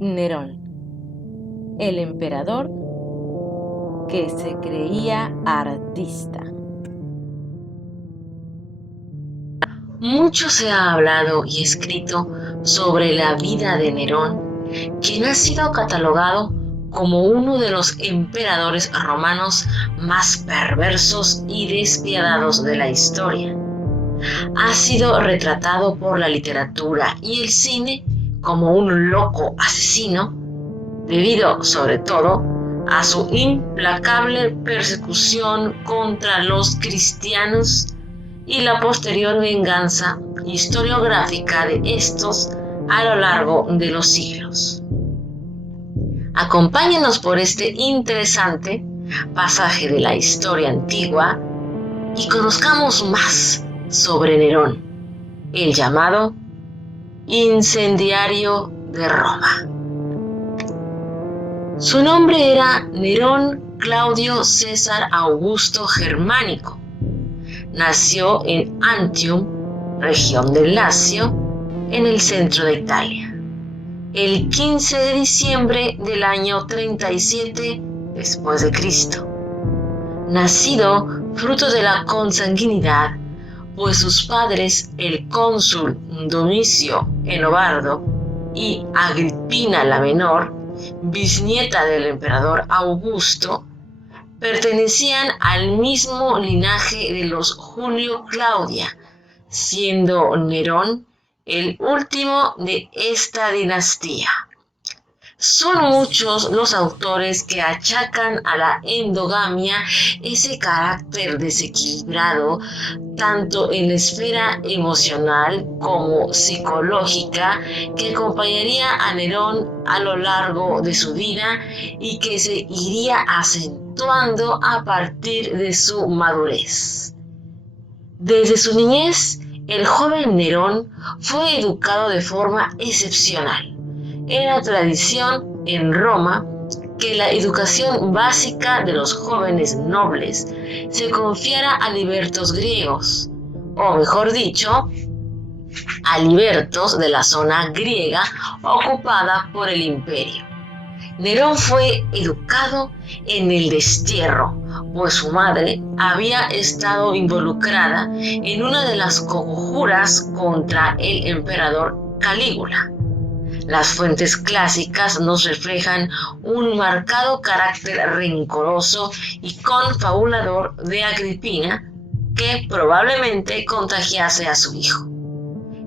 Nerón, el emperador que se creía artista. Mucho se ha hablado y escrito sobre la vida de Nerón, quien ha sido catalogado como uno de los emperadores romanos más perversos y despiadados de la historia. Ha sido retratado por la literatura y el cine como un loco asesino, debido sobre todo a su implacable persecución contra los cristianos y la posterior venganza historiográfica de estos a lo largo de los siglos. Acompáñenos por este interesante pasaje de la historia antigua y conozcamos más sobre Nerón, el llamado incendiario de Roma. Su nombre era Nerón Claudio César Augusto Germánico. Nació en Antium, región del Lacio, en el centro de Italia, el 15 de diciembre del año 37 después de Cristo. Nacido fruto de la consanguinidad, pues sus padres, el cónsul Domicio Enobarbo y Agripina la Menor, bisnieta del emperador Augusto, pertenecían al mismo linaje de los Julio Claudia, siendo Nerón el último de esta dinastía. Son muchos los autores que achacan a la endogamia ese carácter desequilibrado, tanto en la esfera emocional como psicológica, que acompañaría a Nerón a lo largo de su vida y que se iría acentuando a partir de su madurez. Desde su niñez, el joven Nerón fue educado de forma excepcional. Era tradición en Roma que la educación básica de los jóvenes nobles se confiara a libertos griegos, o mejor dicho, a libertos de la zona griega ocupada por el imperio. Nerón fue educado en el destierro, pues su madre había estado involucrada en una de las conjuras contra el emperador Calígula. Las fuentes clásicas nos reflejan un marcado carácter rencoroso y confabulador de Agripina que probablemente contagiase a su hijo.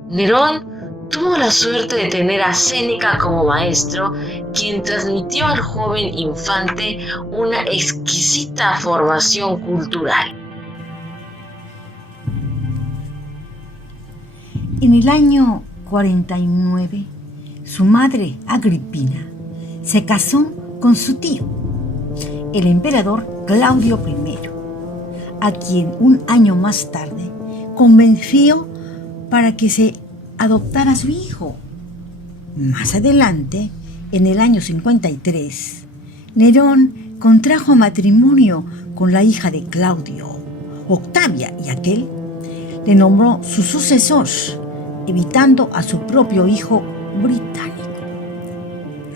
Nerón tuvo la suerte de tener a Séneca como maestro, quien transmitió al joven infante una exquisita formación cultural. En el año 49, su madre, Agripina, se casó con su tío, el emperador Claudio I, a quien un año más tarde convenció para que se adoptara a su hijo. Más adelante, en el año 53, Nerón contrajo matrimonio con la hija de Claudio, Octavia, y aquel le nombró su sucesor, evitando a su propio hijo británico.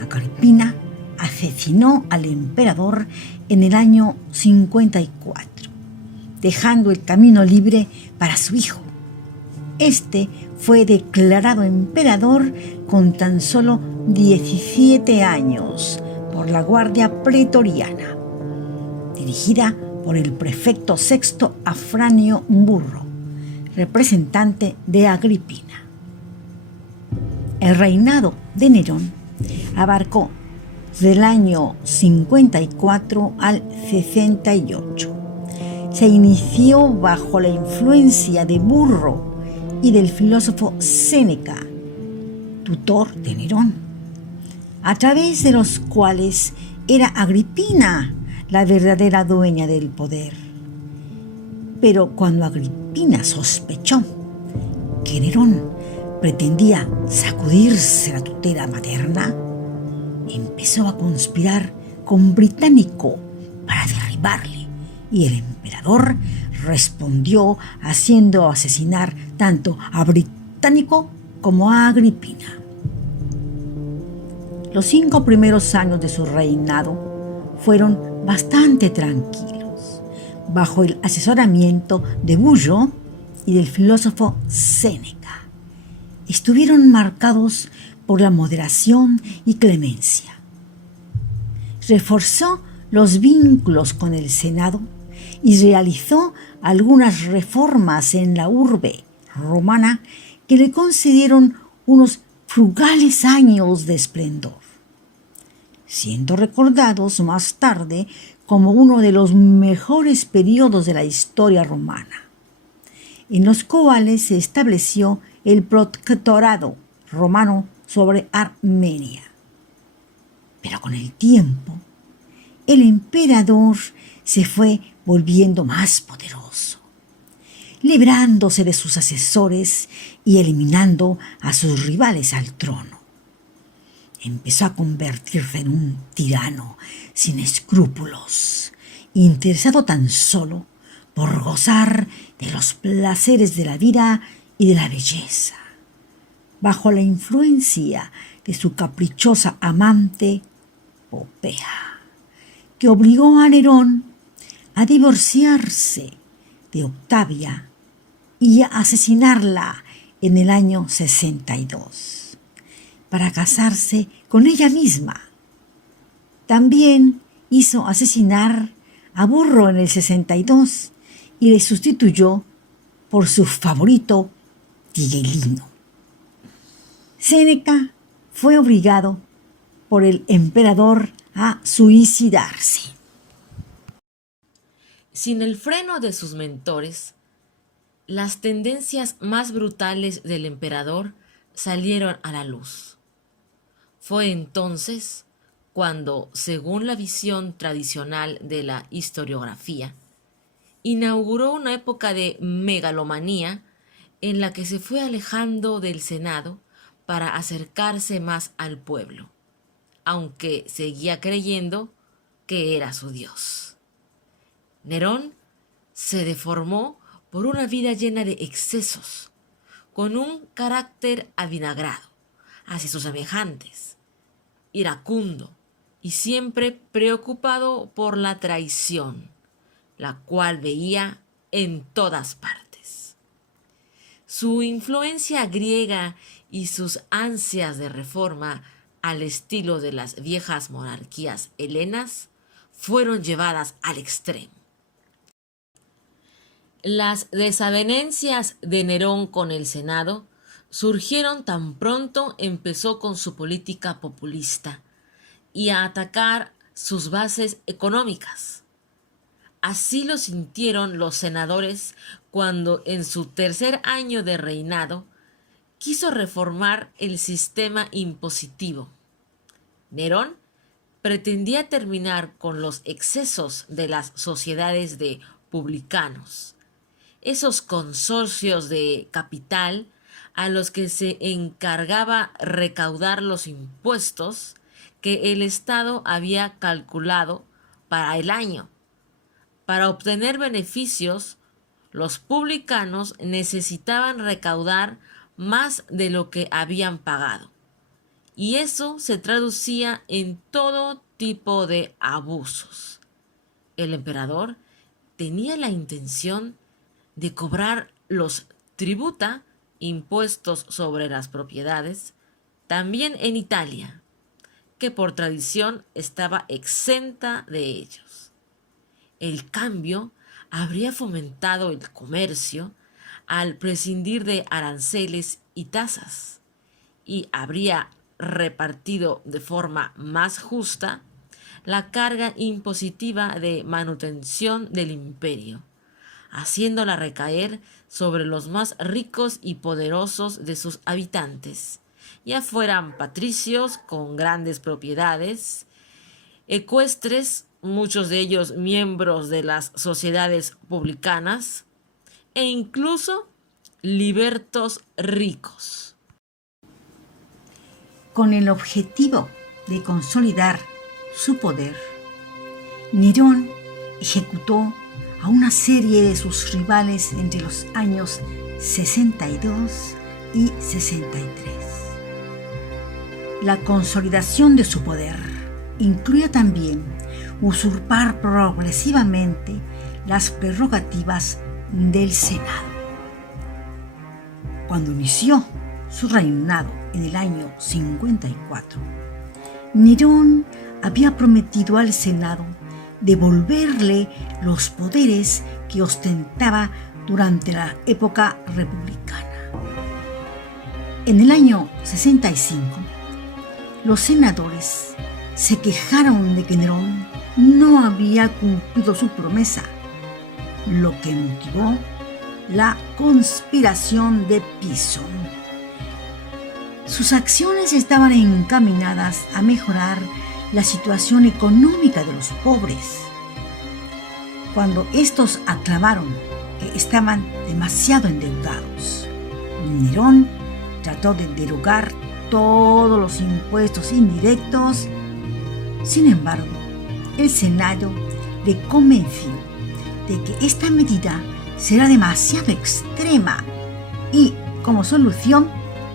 Agripina asesinó al emperador en el año 54, dejando el camino libre para su hijo. Este fue declarado emperador con tan solo 17 años por la Guardia Pretoriana, dirigida por el prefecto Sexto Afranio Burro, representante de Agripina. El reinado de Nerón abarcó del año 54 al 68. Se inició bajo la influencia de Burro y del filósofo Séneca, tutor de Nerón, a través de los cuales era Agripina la verdadera dueña del poder. Pero cuando Agripina sospechó que Nerón pretendía sacudirse la tutela materna, empezó a conspirar con Británico para derribarle, y el emperador respondió haciendo asesinar tanto a Británico como a Agripina. Los 5 primeros años de su reinado fueron bastante tranquilos, bajo el asesoramiento de Bullo y del filósofo Séneca. Estuvieron marcados por la moderación y clemencia. Reforzó los vínculos con el Senado y realizó algunas reformas en la urbe romana que le concedieron unos frugales años de esplendor, siendo recordados más tarde como uno de los mejores periodos de la historia romana, en los cuales se estableció el protectorado romano sobre Armenia. Pero con el tiempo, el emperador se fue volviendo más poderoso, librándose de sus asesores y eliminando a sus rivales al trono. Empezó a convertirse en un tirano sin escrúpulos, interesado tan solo por gozar de los placeres de la vida y de la belleza, bajo la influencia de su caprichosa amante Popea, que obligó a Nerón a divorciarse de Octavia y a asesinarla en el año 62, para casarse con ella misma. También hizo asesinar a Burro en el 62 y le sustituyó por su favorito Tigelino. Séneca fue obligado por el emperador a suicidarse. Sin el freno de sus mentores, las tendencias más brutales del emperador salieron a la luz. Fue entonces cuando, según la visión tradicional de la historiografía, inauguró una época de megalomanía en la que se fue alejando del Senado para acercarse más al pueblo, aunque seguía creyendo que era su Dios. Nerón se deformó por una vida llena de excesos, con un carácter avinagrado hacia sus semejantes, iracundo y siempre preocupado por la traición, la cual veía en todas partes. Su influencia griega y sus ansias de reforma al estilo de las viejas monarquías helenas fueron llevadas al extremo. Las desavenencias de Nerón con el Senado surgieron tan pronto empezó con su política populista y a atacar sus bases económicas. Así lo sintieron los senadores cuando en su tercer año de reinado quiso reformar el sistema impositivo. Nerón pretendía terminar con los excesos de las sociedades de publicanos, esos consorcios de capital a los que se encargaba recaudar los impuestos que el Estado había calculado para el año. Para obtener beneficios, los publicanos necesitaban recaudar más de lo que habían pagado, y eso se traducía en todo tipo de abusos. El emperador tenía la intención de cobrar los tributa, impuestos sobre las propiedades, también en Italia, que por tradición estaba exenta de ellos. El cambio habría fomentado el comercio al prescindir de aranceles y tasas, y habría repartido de forma más justa la carga impositiva de manutención del imperio, haciéndola recaer sobre los más ricos y poderosos de sus habitantes, ya fueran patricios con grandes propiedades, ecuestres, muchos de ellos miembros de las sociedades publicanas, e incluso libertos ricos. Con el objetivo de consolidar su poder, Nerón ejecutó a una serie de sus rivales entre los años 62 y 63. la consolidación de su poder incluía también usurpar progresivamente las prerrogativas del Senado. Cuando inició su reinado en el año 54, Nerón había prometido al Senado devolverle los poderes que ostentaba durante la época republicana. En el año 65, los senadores se quejaron de que Nerón no había cumplido su promesa, lo que motivó la conspiración de Pisón. Sus acciones estaban encaminadas a mejorar la situación económica de los pobres. Cuando estos aclamaron que estaban demasiado endeudados, Nerón trató de derogar todos los impuestos indirectos. Sin embargo, el Senado le convenció de que esta medida será demasiado extrema y, como solución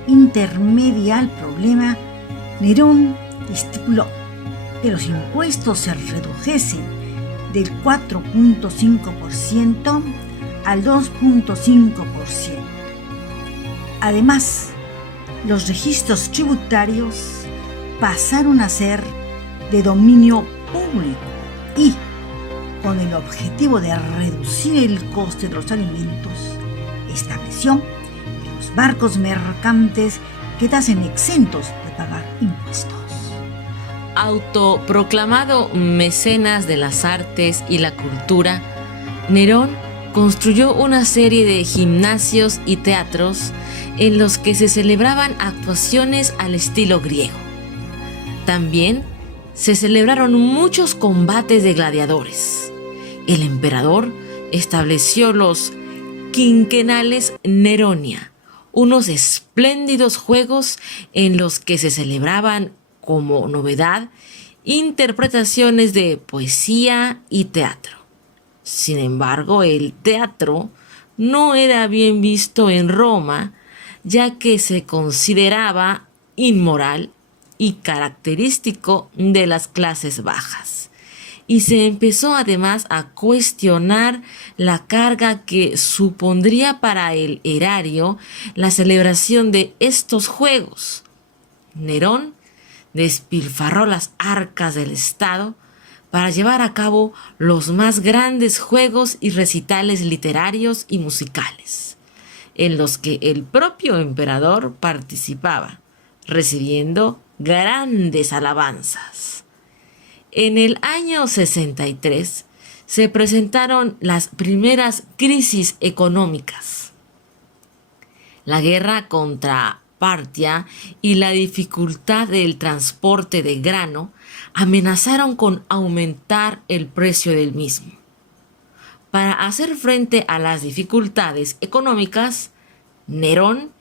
intermedia al problema, Nerón estipuló que los impuestos se redujesen del 4.5% al 2.5%. Además, los registros tributarios pasaron a ser de dominio público y, con el objetivo de reducir el coste de los alimentos, estableció que los barcos mercantes quedasen exentos de pagar impuestos. Autoproclamado mecenas de las artes y la cultura, Nerón construyó una serie de gimnasios y teatros en los que se celebraban actuaciones al estilo griego. También se celebraron muchos combates de gladiadores. El emperador estableció los quinquenales Neronia, unos espléndidos juegos en los que se celebraban como novedad interpretaciones de poesía y teatro. Sin embargo, el teatro no era bien visto en Roma, ya que se consideraba inmoral y característico de las clases bajas. Y se empezó además a cuestionar la carga que supondría para el erario la celebración de estos juegos. Nerón despilfarró las arcas del Estado para llevar a cabo los más grandes juegos y recitales literarios y musicales, en los que el propio emperador participaba, recibiendo grandes alabanzas. En el año 63 se presentaron las primeras crisis económicas. La guerra contra Partia y la dificultad del transporte de grano amenazaron con aumentar el precio del mismo. Para hacer frente a las dificultades económicas, Nerón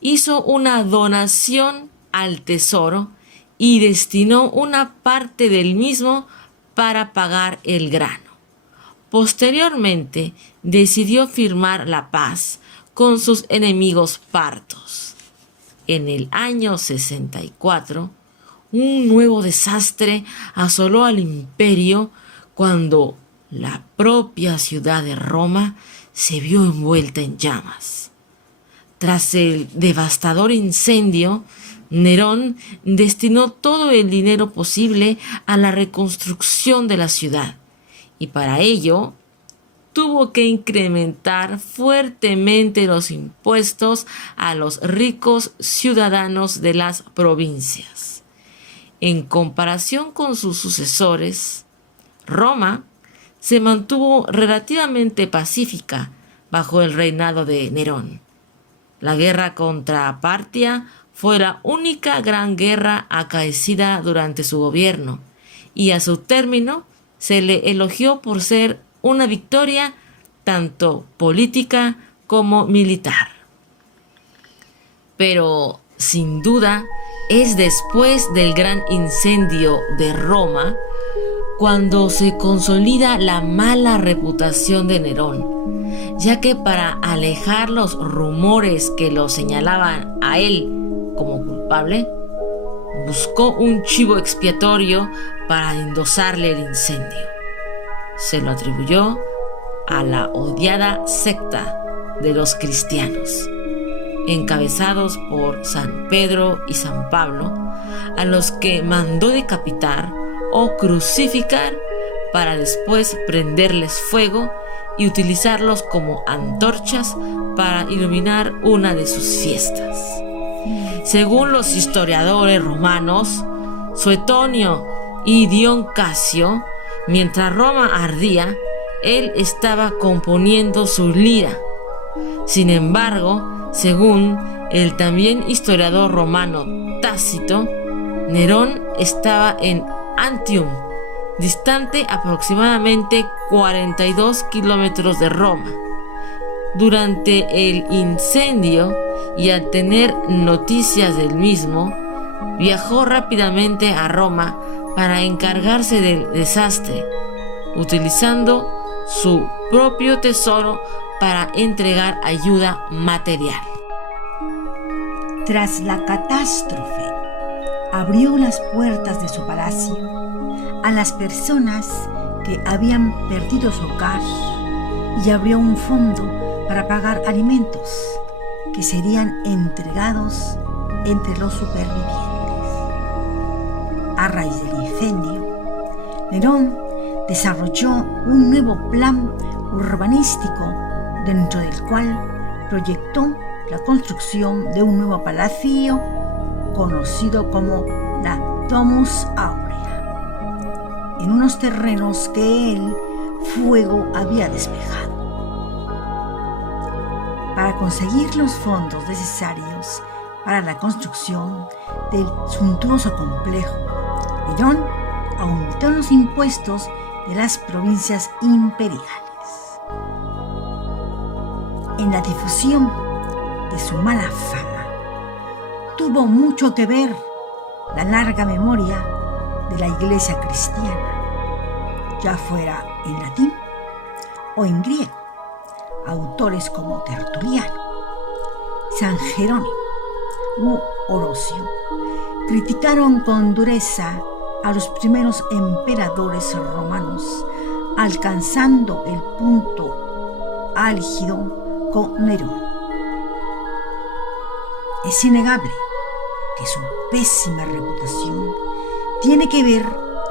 hizo una donación al tesoro y destinó una parte del mismo para pagar el grano. Posteriormente, decidió firmar la paz con sus enemigos partos. En el año 64, un nuevo desastre asoló al imperio cuando la propia ciudad de Roma se vio envuelta en llamas. Tras el devastador incendio, Nerón destinó todo el dinero posible a la reconstrucción de la ciudad y para ello tuvo que incrementar fuertemente los impuestos a los ricos ciudadanos de las provincias. En comparación con sus sucesores, Roma se mantuvo relativamente pacífica bajo el reinado de Nerón. La guerra contra Partia fue la única gran guerra acaecida durante su gobierno, y a su término se le elogió por ser una victoria tanto política como militar. Pero, sin duda, es después del gran incendio de Roma cuando se consolida la mala reputación de Nerón, ya que para alejar los rumores que lo señalaban a él como culpable, buscó un chivo expiatorio para endosarle el incendio. Se lo atribuyó a la odiada secta de los cristianos, encabezados por San Pedro y San Pablo, a los que mandó decapitar o crucificar para después prenderles fuego y utilizarlos como antorchas para iluminar una de sus fiestas. Según los historiadores romanos, Suetonio y Dion Casio, mientras Roma ardía, él estaba componiendo su lira. Sin embargo, según el también historiador romano Tácito, Nerón estaba en Antium, distante aproximadamente 42 kilómetros de Roma. Durante el incendio, y al tener noticias del mismo, viajó rápidamente a Roma para encargarse del desastre, utilizando su propio tesoro para entregar ayuda material. Tras la catástrofe, abrió las puertas de su palacio a las personas que habían perdido su hogar y abrió un fondo para pagar alimentos que serían entregados entre los supervivientes. A raíz del incendio, Nerón desarrolló un nuevo plan urbanístico dentro del cual proyectó la construcción de un nuevo palacio conocido como la Domus Aurea, en unos terrenos que el fuego había despejado. Para conseguir los fondos necesarios para la construcción del suntuoso complejo, Nerón aumentó los impuestos de las provincias imperiales. En la difusión de su mala fama tuvo mucho que ver la larga memoria de la Iglesia cristiana, ya fuera en latín o en griego. Autores como Tertuliano, San Jerónimo u Orosio criticaron con dureza a los primeros emperadores romanos, alcanzando el punto álgido con Nerón. Es innegable que su pésima reputación tiene que ver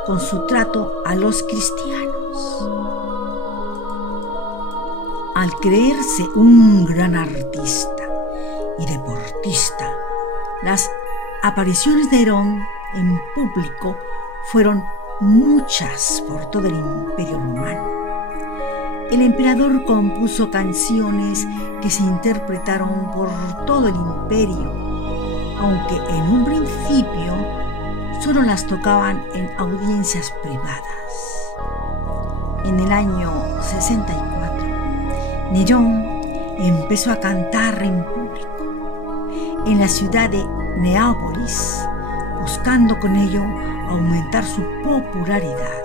con su trato a los cristianos. Al creerse un gran artista y deportista, las apariciones de Nerón en público fueron muchas por todo el Imperio Romano. El emperador compuso canciones que se interpretaron por todo el imperio, aunque en un principio solo las tocaban en audiencias privadas. En el año 64, Nerón empezó a cantar en público en la ciudad de Neápolis, buscando con ello aumentar su popularidad.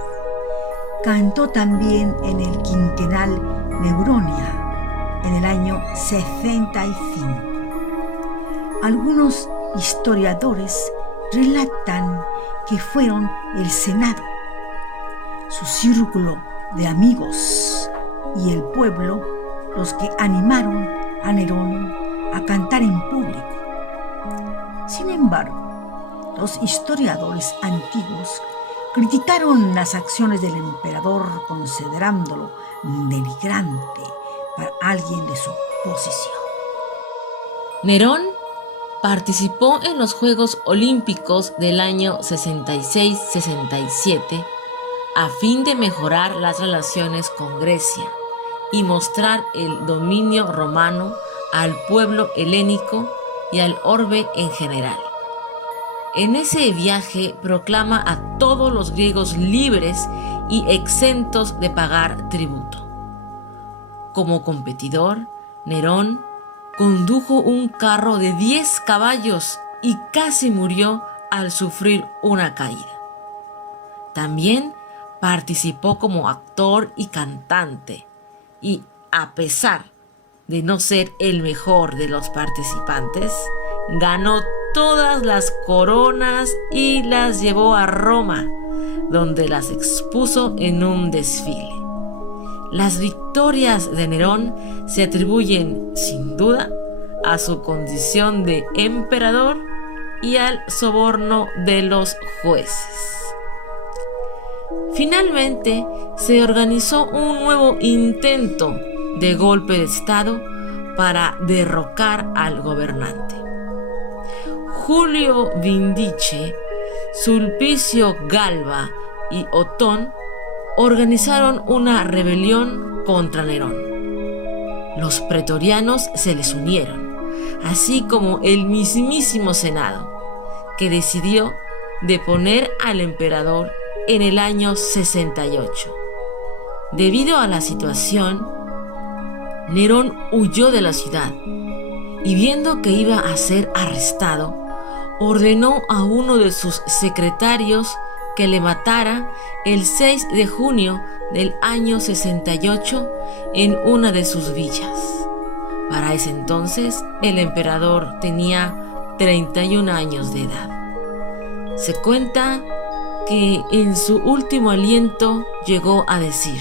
Cantó también en el quinquenal Neuronia en el año 65. Algunos historiadores relatan que fueron el Senado, su círculo de amigos y el pueblo los que animaron a Nerón a cantar en público. Sin embargo, los historiadores antiguos criticaron las acciones del emperador considerándolo denigrante para alguien de su posición. Nerón participó en los Juegos Olímpicos del año 66-67 a fin de mejorar las relaciones con Grecia y mostrar el dominio romano al pueblo helénico y al orbe en general. En ese viaje proclama a todos los griegos libres y exentos de pagar tributo. Como competidor, Nerón condujo un carro de 10 caballos y casi murió al sufrir una caída. También participó como actor y cantante, y a pesar de no ser el mejor de los participantes, ganó todas las coronas y las llevó a Roma, donde las expuso en un desfile. Las victorias de Nerón se atribuyen, sin duda, a su condición de emperador y al soborno de los jueces. Finalmente, se organizó un nuevo intento de golpe de Estado para derrocar al gobernante. Julio Vindice, Sulpicio Galba y Otón organizaron una rebelión contra Nerón. Los pretorianos se les unieron, así como el mismísimo Senado, que decidió deponer al emperador en el año 68. Debido a la situación, Nerón huyó de la ciudad y, viendo que iba a ser arrestado, ordenó a uno de sus secretarios que le matara el 6 de junio del año 68 en una de sus villas. Para ese entonces, el emperador tenía 31 años de edad. Se cuenta que en su último aliento llegó a decir: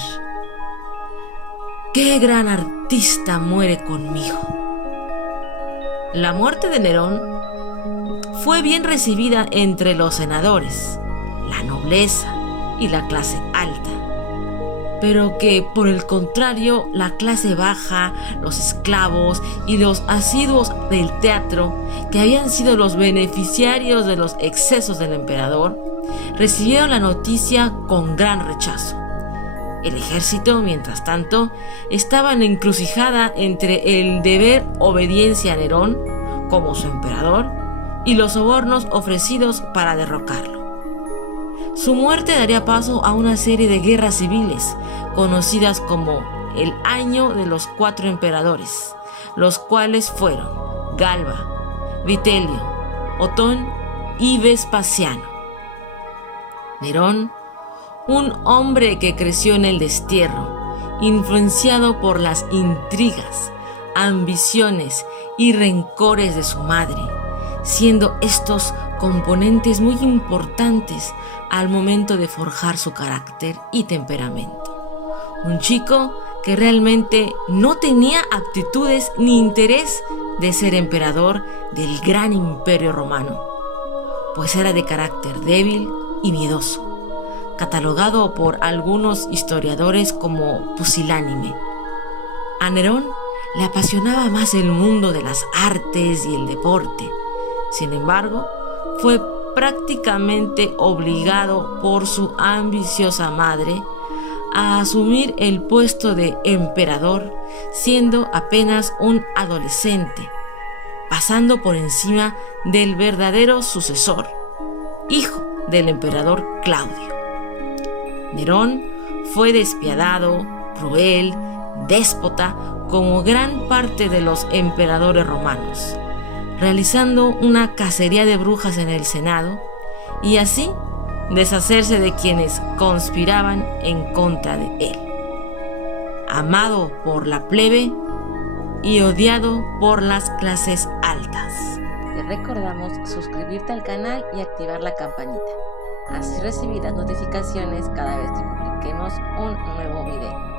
¡qué gran artista muere conmigo! La muerte de Nerón fue bien recibida entre los senadores, la nobleza y la clase alta, pero que por el contrario la clase baja, los esclavos y los asiduos del teatro, que habían sido los beneficiarios de los excesos del emperador, recibieron la noticia con gran rechazo. El ejército, mientras tanto, estaba en la encrucijada entre el deber obediencia a Nerón como su emperador y los sobornos ofrecidos para derrocarlo. Su muerte daría paso a una serie de guerras civiles conocidas como el Año de los 4 Emperadores, los cuales fueron Galba, Vitelio, Otón y Vespasiano. Nerón, un hombre que creció en el destierro, influenciado por las intrigas, ambiciones y rencores de su madre, siendo estos componentes muy importantes al momento de forjar su carácter y temperamento. Un chico que realmente no tenía aptitudes ni interés de ser emperador del gran imperio romano, pues era de carácter débil y miedoso, catalogado por algunos historiadores como pusilánime. A Nerón le apasionaba más el mundo de las artes y el deporte. Sin embargo, fue prácticamente obligado por su ambiciosa madre a asumir el puesto de emperador siendo apenas un adolescente, pasando por encima del verdadero sucesor, hijo del emperador Claudio. Nerón fue despiadado, cruel, déspota, como gran parte de los emperadores romanos, realizando una cacería de brujas en el Senado y así deshacerse de quienes conspiraban en contra de él. Amado por la plebe y odiado por las clases altas. Te recordamos suscribirte al canal y activar la campanita. Así recibirás notificaciones cada vez que publiquemos un nuevo video.